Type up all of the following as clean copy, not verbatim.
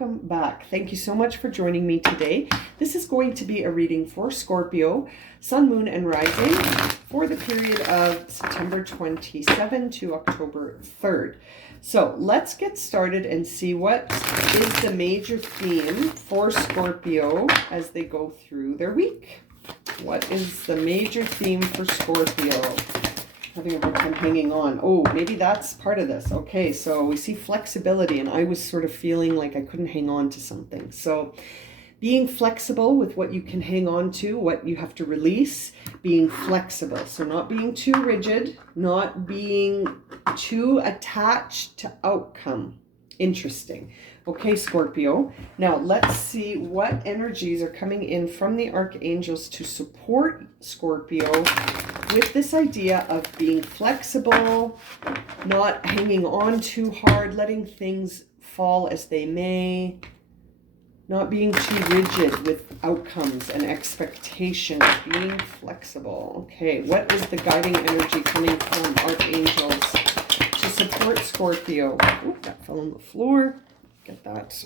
welcome back. Thank you so much for joining me today. This is going to be a reading for Scorpio, Sun, Moon, and Rising for the period of September 27 to October 3rd. So let's get started and see what is the major theme for Scorpio as they go through their week. What is the major theme for Scorpio? Having a hard time hanging on. Oh, maybe that's part of this. Okay, so we see flexibility, and I was sort of feeling like I couldn't hang on to something. So being flexible with what you can hang on to, what you have to release, being flexible. So not being too rigid, not being too attached to outcome. Interesting. Okay, Scorpio. Now let's see what energies are coming in from the archangels to support Scorpio with this idea of being flexible, not hanging on too hard, letting things fall as they may, not being too rigid with outcomes and expectations, being flexible. Okay, what is the guiding energy coming from archangels to support Scorpio? Oh, that fell on the floor. Get that.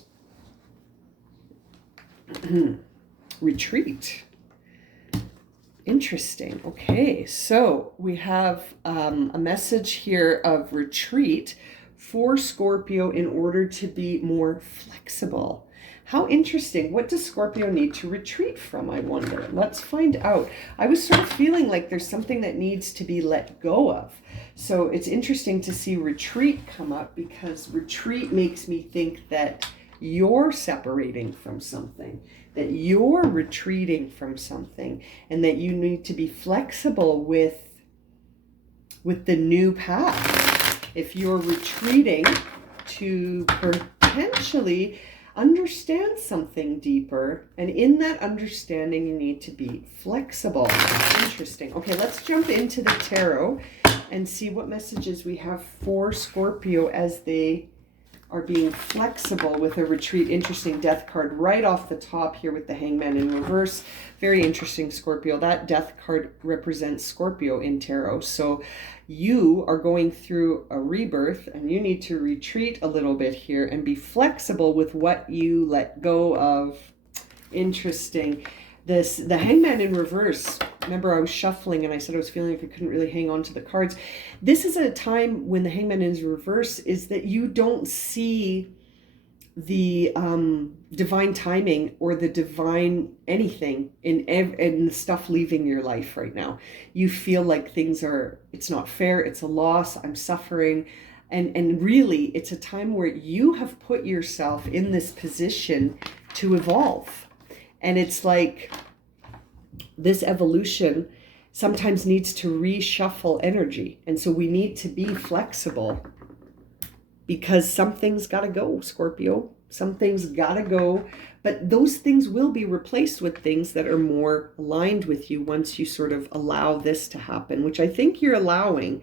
Retreat. Interesting. Okay, so we have a message here of retreat for Scorpio in order to be more flexible. How interesting. What does Scorpio need to retreat from, I wonder? Let's find out. I was sort of feeling like there's something that needs to be let go of. So it's interesting to see retreat come up, because retreat makes me think that you're separating from something, that you're retreating from something, and that you need to be flexible with the new path. If you're retreating to potentially understand something deeper, and in that understanding you need to be flexible. Interesting. Okay, let's jump into the tarot and see what messages we have for Scorpio as they are being flexible with a retreat. Interesting death card right off the top here with the Hangman in reverse. Very interesting, Scorpio. That death card represents Scorpio in tarot. So you are going through a rebirth, and you need to retreat a little bit here and be flexible with what you let go of. Interesting. The Hangman in reverse, remember I was shuffling and I said I was feeling like I couldn't really hang on to the cards. This is a time when the Hangman is reverse, is that you don't see the divine timing or the divine anything in the stuff leaving your life right now. You feel like it's not fair, it's a loss, I'm suffering. And really, it's a time where you have put yourself in this position to evolve. And it's like this evolution sometimes needs to reshuffle energy. And so we need to be flexible, because something's got to go, Scorpio. Something's got to go. But those things will be replaced with things that are more aligned with you once you sort of allow this to happen, which I think you're allowing.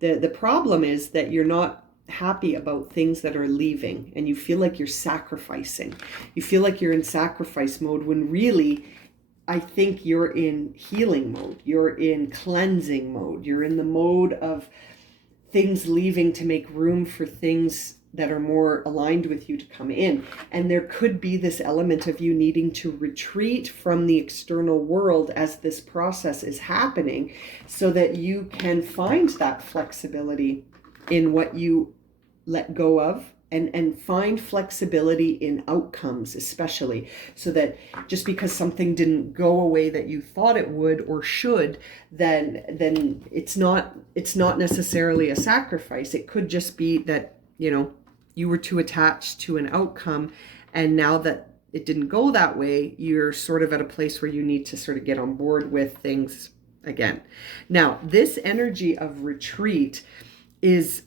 The problem is that you're not happy about things that are leaving, and you feel like you're sacrificing. You feel like you're in sacrifice mode, when really I think you're in healing mode. You're in cleansing mode. You're in the mode of things leaving to make room for things that are more aligned with you to come in. And there could be this element of you needing to retreat from the external world as this process is happening, so that you can find that flexibility in what you let go of, and find flexibility in outcomes, especially, so that just because something didn't go away that you thought it would or should, then it's not necessarily a sacrifice. It could just be that, you were too attached to an outcome, and now that it didn't go that way, you're sort of at a place where you need to sort of get on board with things again. Now, this energy of retreat is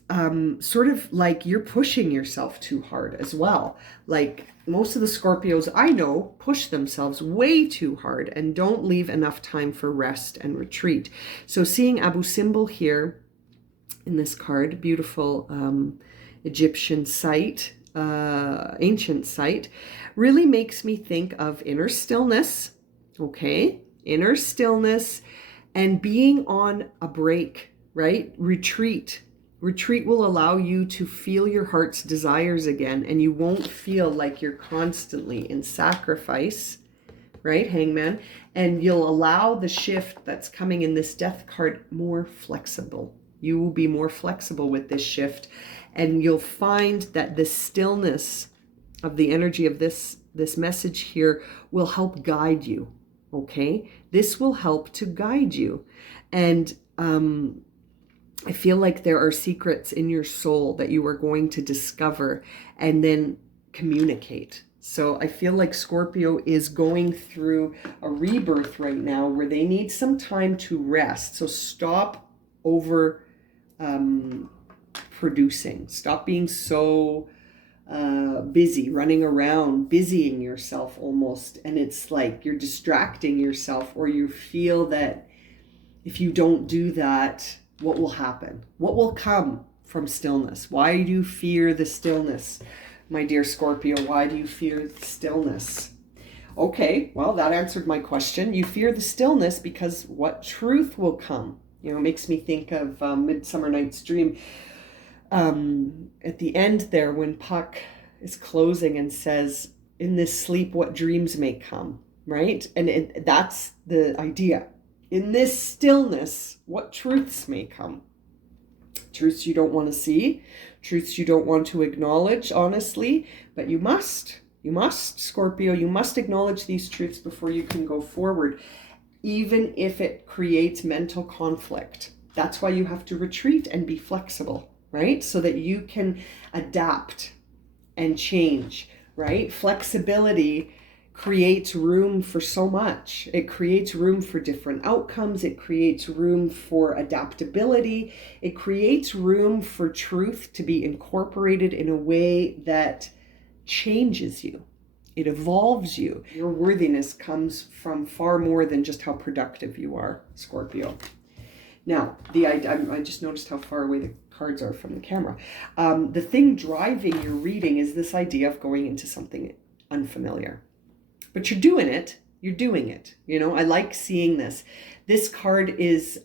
sort of like you're pushing yourself too hard as well. Like most of the Scorpios I know push themselves way too hard and don't leave enough time for rest and retreat. So seeing Abu Simbel here in this card, beautiful Egyptian site, ancient site, really makes me think of inner stillness, okay? Inner stillness and being on a break, right? Retreat. Retreat will allow you to feel your heart's desires again, and you won't feel like you're constantly in sacrifice, right, Hangman? And you'll allow the shift that's coming in this death card more flexible. You will be more flexible with this shift, and you'll find that the stillness of the energy of this message here will help guide you, okay? This will help to guide you. And I feel like there are secrets in your soul that you are going to discover and then communicate. So I feel like Scorpio is going through a rebirth right now where they need some time to rest. So stop over producing. Stop being so busy, running around, busying yourself almost. And it's like you're distracting yourself, or you feel that if you don't do that, what will happen? What will come from stillness? Why do you fear the stillness, my dear Scorpio? Why do you fear the stillness? Okay, well, that answered my question. You fear the stillness because what truth will come? You know, it makes me think of Midsummer Night's Dream. At the end there, when Puck is closing and says, in this sleep, what dreams may come, right? And that's the idea. In this stillness, what truths may come? Truths you don't want to see, truths you don't want to acknowledge, honestly, but you must, Scorpio, you must acknowledge these truths before you can go forward, even if it creates mental conflict. That's why you have to retreat and be flexible, right? So that you can adapt and change, right? Flexibility creates room for so much. It creates room for different outcomes. It creates room for adaptability. It creates room for truth to be incorporated in a way that changes you. It evolves you. Your worthiness comes from far more than just how productive you are, Scorpio. Now, I just noticed how far away the cards are from the camera. The thing driving your reading is this idea of going into something unfamiliar. But you're doing it. You know, I like seeing this. This card is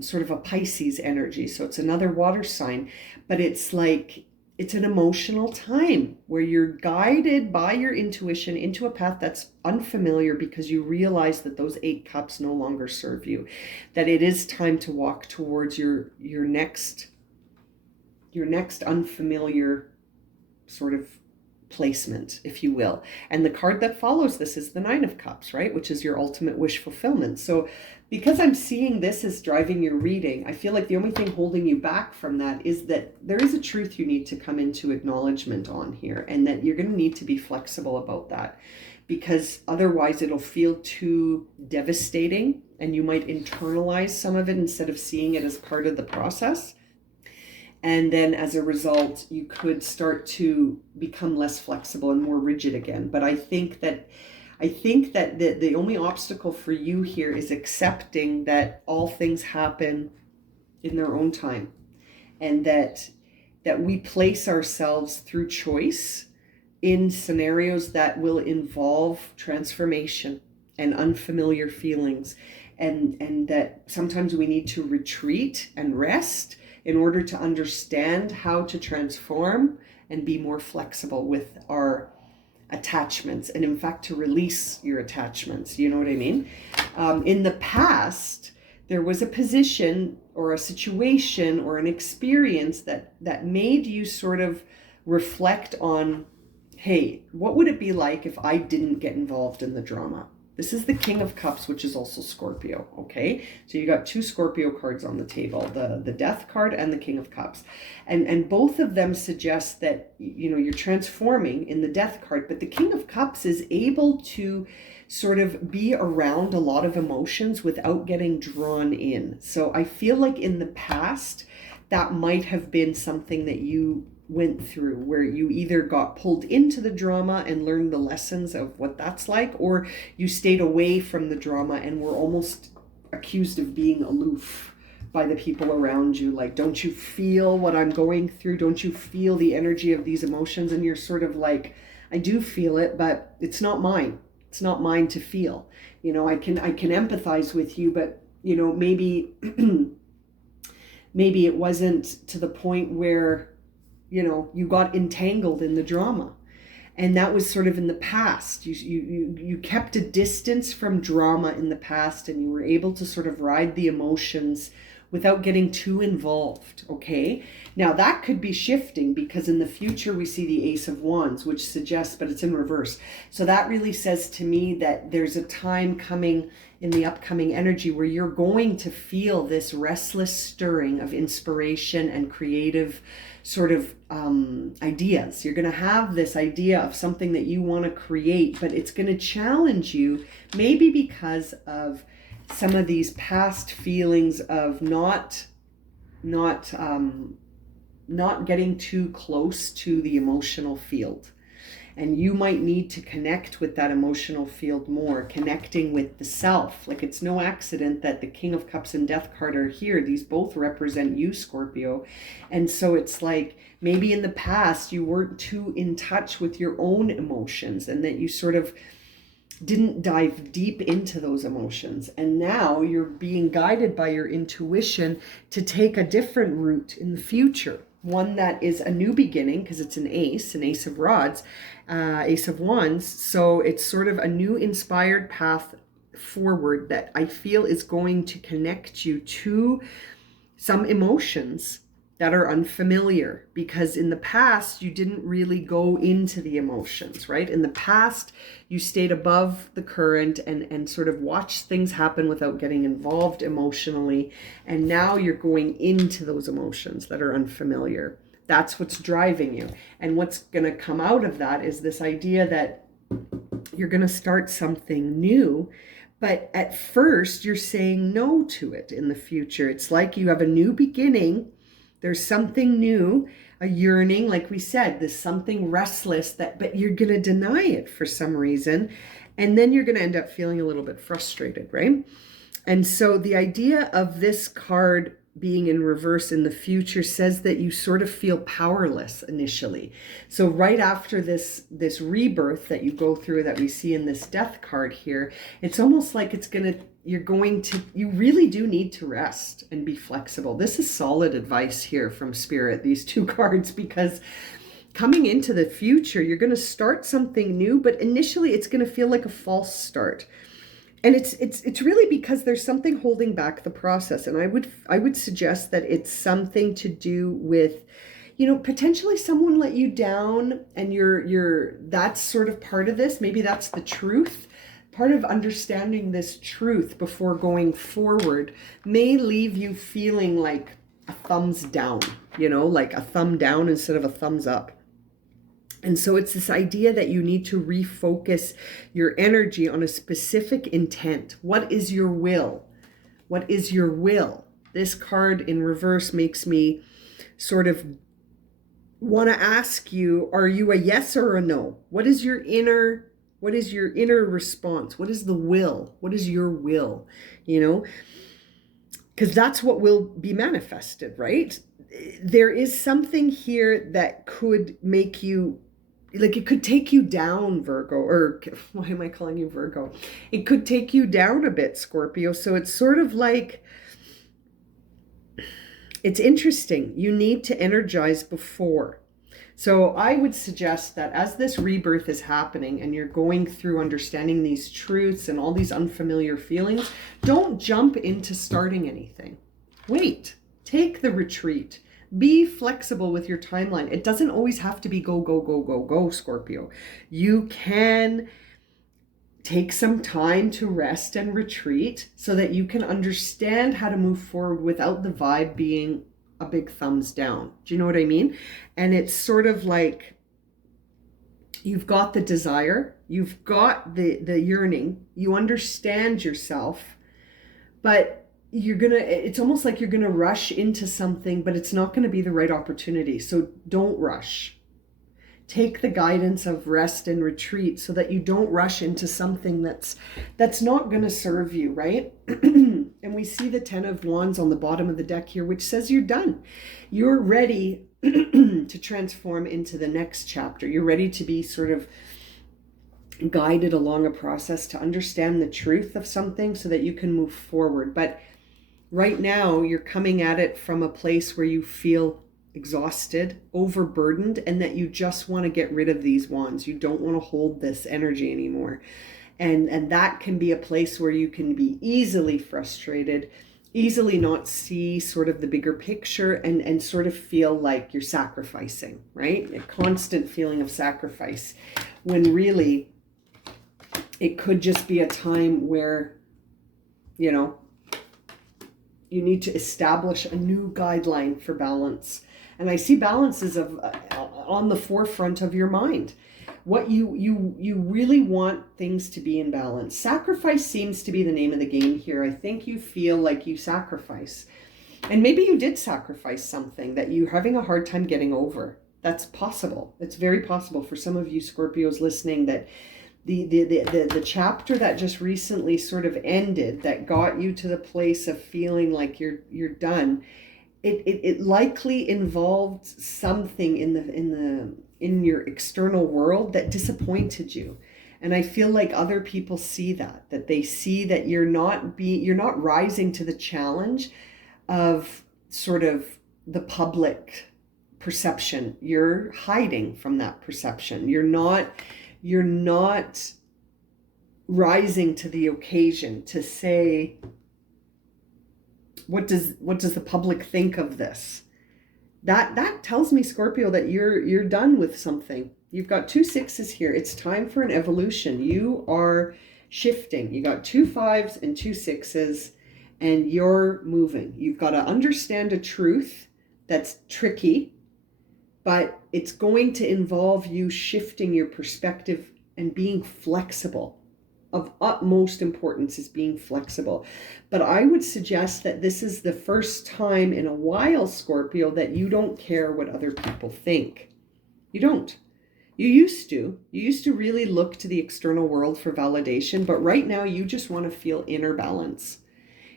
sort of a Pisces energy. So it's another water sign, but it's like, it's an emotional time where you're guided by your intuition into a path that's unfamiliar because you realize that those 8 cups no longer serve you, that it is time to walk towards your next unfamiliar sort of placement, if you will. And the card that follows this is the 9 of Cups, right? Which is your ultimate wish fulfillment. So because I'm seeing this as driving your reading, I feel like the only thing holding you back from that is that there is a truth you need to come into acknowledgement on here, and that you're going to need to be flexible about that, because otherwise it'll feel too devastating and you might internalize some of it instead of seeing it as part of the process. And then as a result, you could start to become less flexible and more rigid again. But I think that the only obstacle for you here is accepting that all things happen in their own time, and that we place ourselves through choice in scenarios that will involve transformation and unfamiliar feelings, and that sometimes we need to retreat and rest in order to understand how to transform and be more flexible with our attachments, and in fact to release your attachments. You know what I mean? In the past, there was a position or a situation or an experience that made you sort of reflect on, hey, what would it be like if I didn't get involved in the drama? This is the King of Cups, which is also Scorpio, okay? So you got 2 Scorpio cards on the table, the Death card and the King of Cups. And both of them suggest that, you know, you're transforming in the Death card, but the King of Cups is able to sort of be around a lot of emotions without getting drawn in. So I feel like in the past, that might have been something that you went through, where you either got pulled into the drama and learned the lessons of what that's like, or you stayed away from the drama and were almost accused of being aloof by the people around you. Like, don't you feel what I'm going through? Don't you feel the energy of these emotions? And you're sort of like, I do feel it, but it's not mine. It's not mine to feel. You know, I can empathize with you, but, you know, maybe maybe it wasn't to the point where, you got entangled in the drama. And that was sort of in the past. You kept a distance from drama in the past, and you were able to sort of ride the emotions without getting too involved, okay? Now that could be shifting, because in the future we see the Ace of Wands, which suggests, but it's in reverse. So that really says to me that there's a time coming in the upcoming energy where you're going to feel this restless stirring of inspiration and creative sort of ideas. You're going to have this idea of something that you want to create, but it's going to challenge you, maybe because of some of these past feelings of not getting too close to the emotional field. And you might need to connect with that emotional field more, connecting with the self. Like, it's no accident that the King of Cups and Death card are here. These both represent you, Scorpio. And so it's like, maybe in the past you weren't too in touch with your own emotions, and that you sort of didn't dive deep into those emotions. And now you're being guided by your intuition to take a different route in the future. One that is a new beginning, because it's an ace of rods, Ace of Wands. So it's sort of a new inspired path forward that I feel is going to connect you to some emotions that are unfamiliar, because in the past you didn't really go into the emotions, right? In the past you stayed above the current and sort of watched things happen without getting involved emotionally, and now you're going into those emotions that are unfamiliar. That's what's driving you. And what's going to come out of that is this idea that you're going to start something new, but at first you're saying no to it in the future. It's like you have a new beginning. There's something new, a yearning, like we said, there's something restless, but you're going to deny it for some reason. And then you're going to end up feeling a little bit frustrated, right? And so the idea of this card being in reverse in the future says that you sort of feel powerless initially. So right after this rebirth that you go through, that we see in this death card here, it's almost like you really do need to rest and be flexible. This is solid advice here from Spirit, these two cards, because coming into the future, you're going to start something new, but initially it's going to feel like a false start. And it's really because there's something holding back the process. And I would suggest that it's something to do with, potentially someone let you down, and that's sort of part of this. Maybe that's the truth. Part of understanding this truth before going forward may leave you feeling like a thumbs down, like a thumb down instead of a thumbs up. And so it's this idea that you need to refocus your energy on a specific intent. What is your will? What is your will? This card in reverse makes me sort of want to ask you, are you a yes or a no? What is your inner response? What is the will? What is your will? Because that's what will be manifested, right? There is something here that could make you, like, it could take you down, Virgo, or why am I calling you Virgo? It could take you down a bit, Scorpio. So it's sort of like, it's interesting. You need to energize before. So I would suggest that as this rebirth is happening and you're going through understanding these truths and all these unfamiliar feelings, don't jump into starting anything. Wait, take the retreat. Be flexible with your timeline. It doesn't always have to be go, go, go, go, go, Scorpio. You can take some time to rest and retreat so that you can understand how to move forward without the vibe being a big thumbs down. Do you know what I mean? And it's sort of like you've got the desire, you've got the yearning, you understand yourself, but it's almost like you're gonna rush into something, but it's not gonna be the right opportunity. So don't rush. Take the guidance of rest and retreat so that you don't rush into something that's not gonna serve you, right? And we see the 10 of Wands on the bottom of the deck here, which says you're done. You're ready to transform into the next chapter. You're ready to be sort of guided along a process to understand the truth of something so that you can move forward. But Right now, you're coming at it from a place where you feel exhausted, overburdened, and that you just want to get rid of these wands. You don't want to hold this energy anymore. And that can be a place where you can be easily frustrated, easily not see sort of the bigger picture, and sort of feel like you're sacrificing, right? A constant feeling of sacrifice, when really it could just be a time where, you know, you need to establish a new guideline for balance. And I see balance is on the forefront of your mind. What you really want things to be in balance. Sacrifice seems to be the name of the game here. I think you feel like you sacrifice. And maybe you did sacrifice something that you're having a hard time getting over. That's possible. It's very possible for some of you Scorpios listening that the chapter that just recently sort of ended, that got you to the place of feeling like you're done, it likely involved something in your external world that disappointed you. And I feel like other people see that they see that you're not rising to the challenge of sort of the public perception. You're hiding from that perception. You're not rising to the occasion to say, what does the public think of this? That tells me, Scorpio, that you're done with something. You've got 2 6s here. It's time for an evolution. You are shifting. You got 2 5s and 2 6s, and you're moving. You've got to understand a truth that's tricky, but it's going to involve you shifting your perspective and being flexible. Of utmost importance is being flexible. But I would suggest that this is the first time in a while, Scorpio, that you don't care what other people think. You don't. You used to. You used to really look to the external world for validation, but right now you just want to feel inner balance.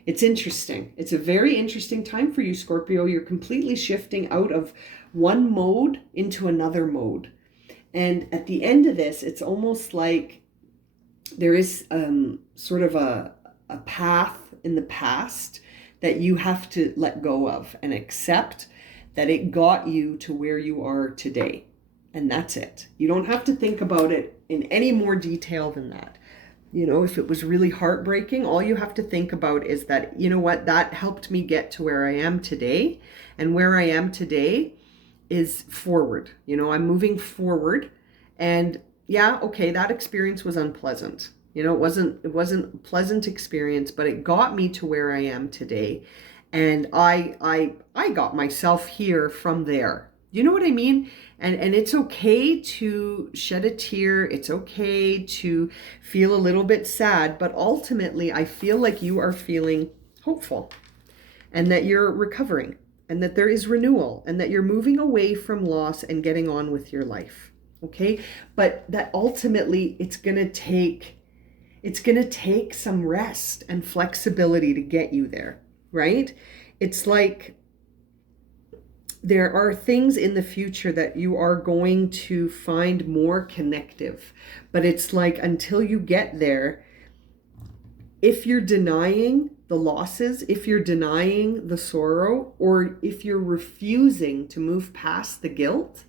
It's interesting. It's a very interesting time for you, Scorpio. You're completely shifting out of one mode into another mode. And at the end of this, it's almost like there is sort of a path in the past that you have to let go of and accept that it got you to where you are today. And that's it. You don't have to think about it in any more detail than that. You know, if it was really heartbreaking, all you have to think about is that, you know what, that helped me get to where I am today. And where I am today is forward. You know, I'm moving forward. And yeah, okay, that experience was unpleasant. You know, it wasn't a pleasant experience, but it got me to where I am today. And I got myself here from there. You know what I mean? And it's okay to shed a tear. It's okay to feel a little bit sad, but ultimately I feel like you are feeling hopeful and that you're recovering and that there is renewal and that you're moving away from loss and getting on with your life. Okay? But that ultimately it's going to take some rest and flexibility to get you there, right? It's like there are things in the future that you are going to find more connective, but it's like until you get there, if you're denying the losses, if you're denying the sorrow, or if you're refusing to move past the guilt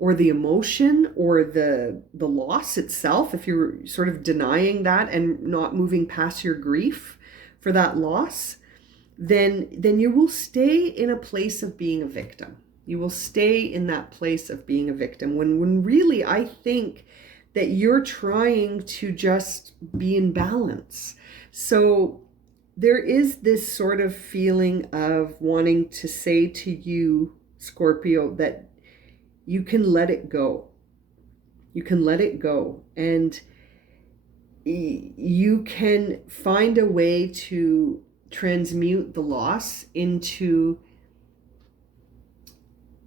or the emotion or the loss itself, if you're sort of denying that and not moving past your grief for that loss, then you will stay in a place of being a victim. You will stay in that place of being a victim when really I think that you're trying to just be in balance. So there is this sort of feeling of wanting to say to you, Scorpio, that you can let it go. You can let it go. And you can find a way to transmute the loss into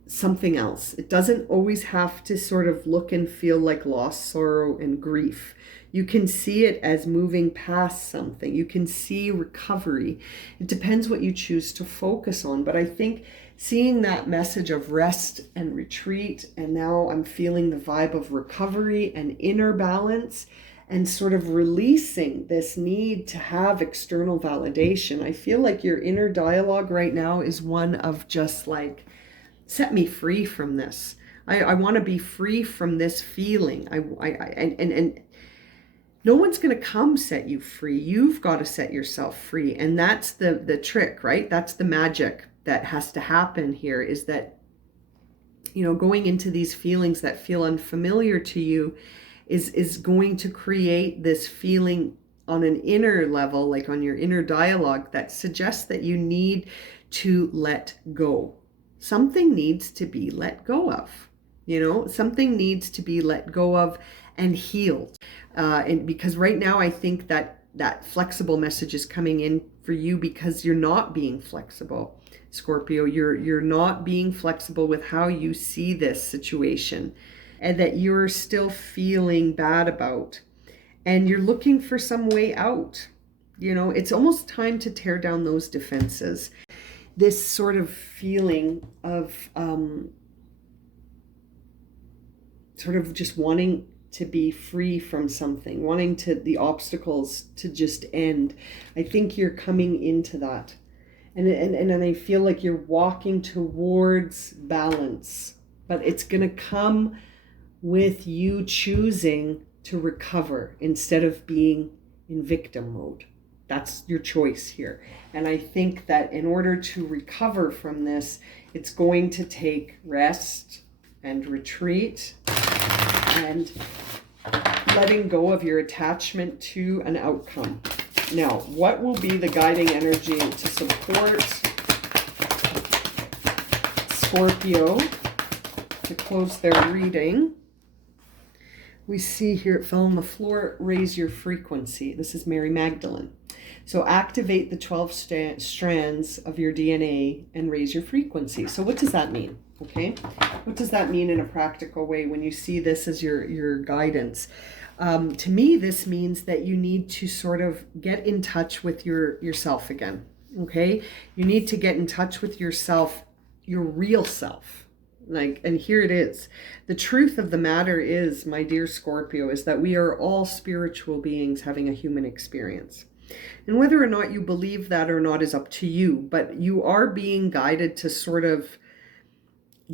something else. It doesn't always have to sort of look and feel like loss, sorrow, and grief. You can see it as moving past something. You can see recovery. It depends what you choose to focus on. But I think seeing that message of rest and retreat, and now I'm feeling the vibe of recovery and inner balance, and sort of releasing this need to have external validation. I feel like your inner dialogue right now is one of just like, set me free from this. I want to be free from this feeling. And no one's going to come set you free. You've got to set yourself free. And that's the trick, right? That's the magic that has to happen here, is that, you know, going into these feelings that feel unfamiliar to you is going to create this feeling on an inner level, like on your inner dialogue, that suggests that you need to let go. Something needs to be let go of, you know, something needs to be let go of and healed. And because right now I think that flexible message is coming in for you because you're not being flexible. Scorpio, you're not being flexible with how you see this situation, and that you're still feeling bad about, and you're looking for some way out. You know, it's almost time to tear down those defenses. This sort of feeling of sort of just wanting to be free from something, wanting the obstacles to just end. I think you're coming into that. And I feel like you're walking towards balance, but it's going to come with you choosing to recover instead of being in victim mode. That's your choice here. And I think that in order to recover from this, it's going to take rest and retreat and letting go of your attachment to an outcome. Now, what will be the guiding energy to support Scorpio to close their reading? We see here, it fell on the floor, raise your frequency. This is Mary Magdalene. So activate the 12 strands of your DNA and raise your frequency. So what does that mean? Okay. What does that mean in a practical way when you see this as your guidance? To me, this means that you need to sort of get in touch with yourself again. Okay. You need to get in touch with yourself, your real self. And here it is. The truth of the matter is, my dear Scorpio, is that we are all spiritual beings having a human experience. And whether or not you believe that or not is up to you, but you are being guided to sort of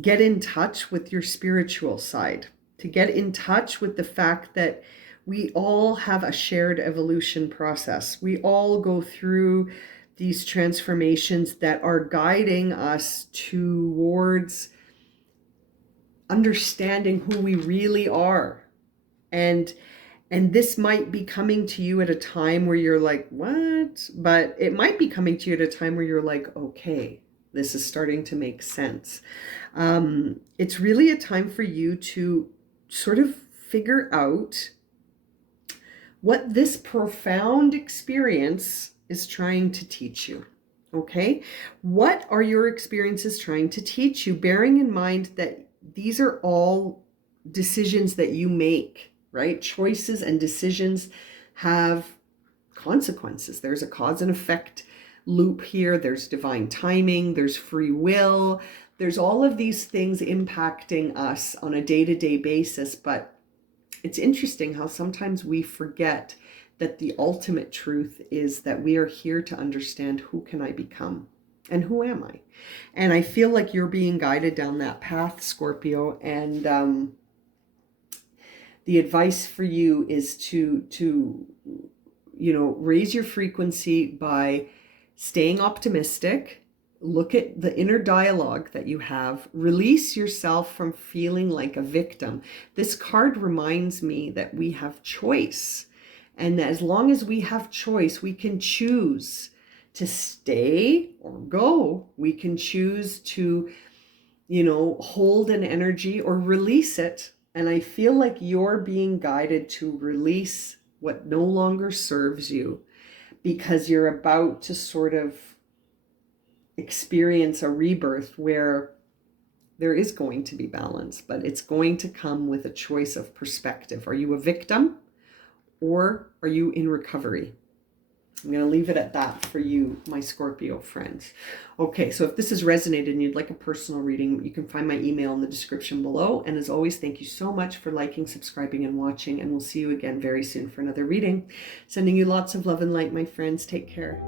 get in touch with your spiritual side, to get in touch with the fact that we all have a shared evolution process. We all go through these transformations that are guiding us towards understanding who we really are. And this might be coming to you at a time where you're like, what? But it might be coming to you at a time where you're like, okay, this is starting to make sense. It's really a time for you to sort of figure out what this profound experience is trying to teach you. Okay? What are your experiences trying to teach you? Bearing in mind that these are all decisions that you make, right? Choices and decisions have consequences. There's a cause and effect loop here. There's divine timing. There's free will. There's all of these things impacting us on a day-to-day basis. But it's interesting how sometimes we forget that the ultimate truth is that we are here to understand, who can I become? And who am I? And I feel like you're being guided down that path, Scorpio. And the advice for you is to raise your frequency by staying optimistic. Look at the inner dialogue that you have. Release yourself from feeling like a victim. This card reminds me that we have choice. And that as long as we have choice, we can choose to stay or go. We can choose to, hold an energy or release it. And I feel like you're being guided to release what no longer serves you, because you're about to sort of experience a rebirth where there is going to be balance, but it's going to come with a choice of perspective. Are you a victim or are you in recovery? I'm going to leave it at that for you, my Scorpio friends. Okay, so if this has resonated and you'd like a personal reading, you can find my email in the description below. And as always, thank you so much for liking, subscribing, and watching. And we'll see you again very soon for another reading. Sending you lots of love and light, my friends. Take care.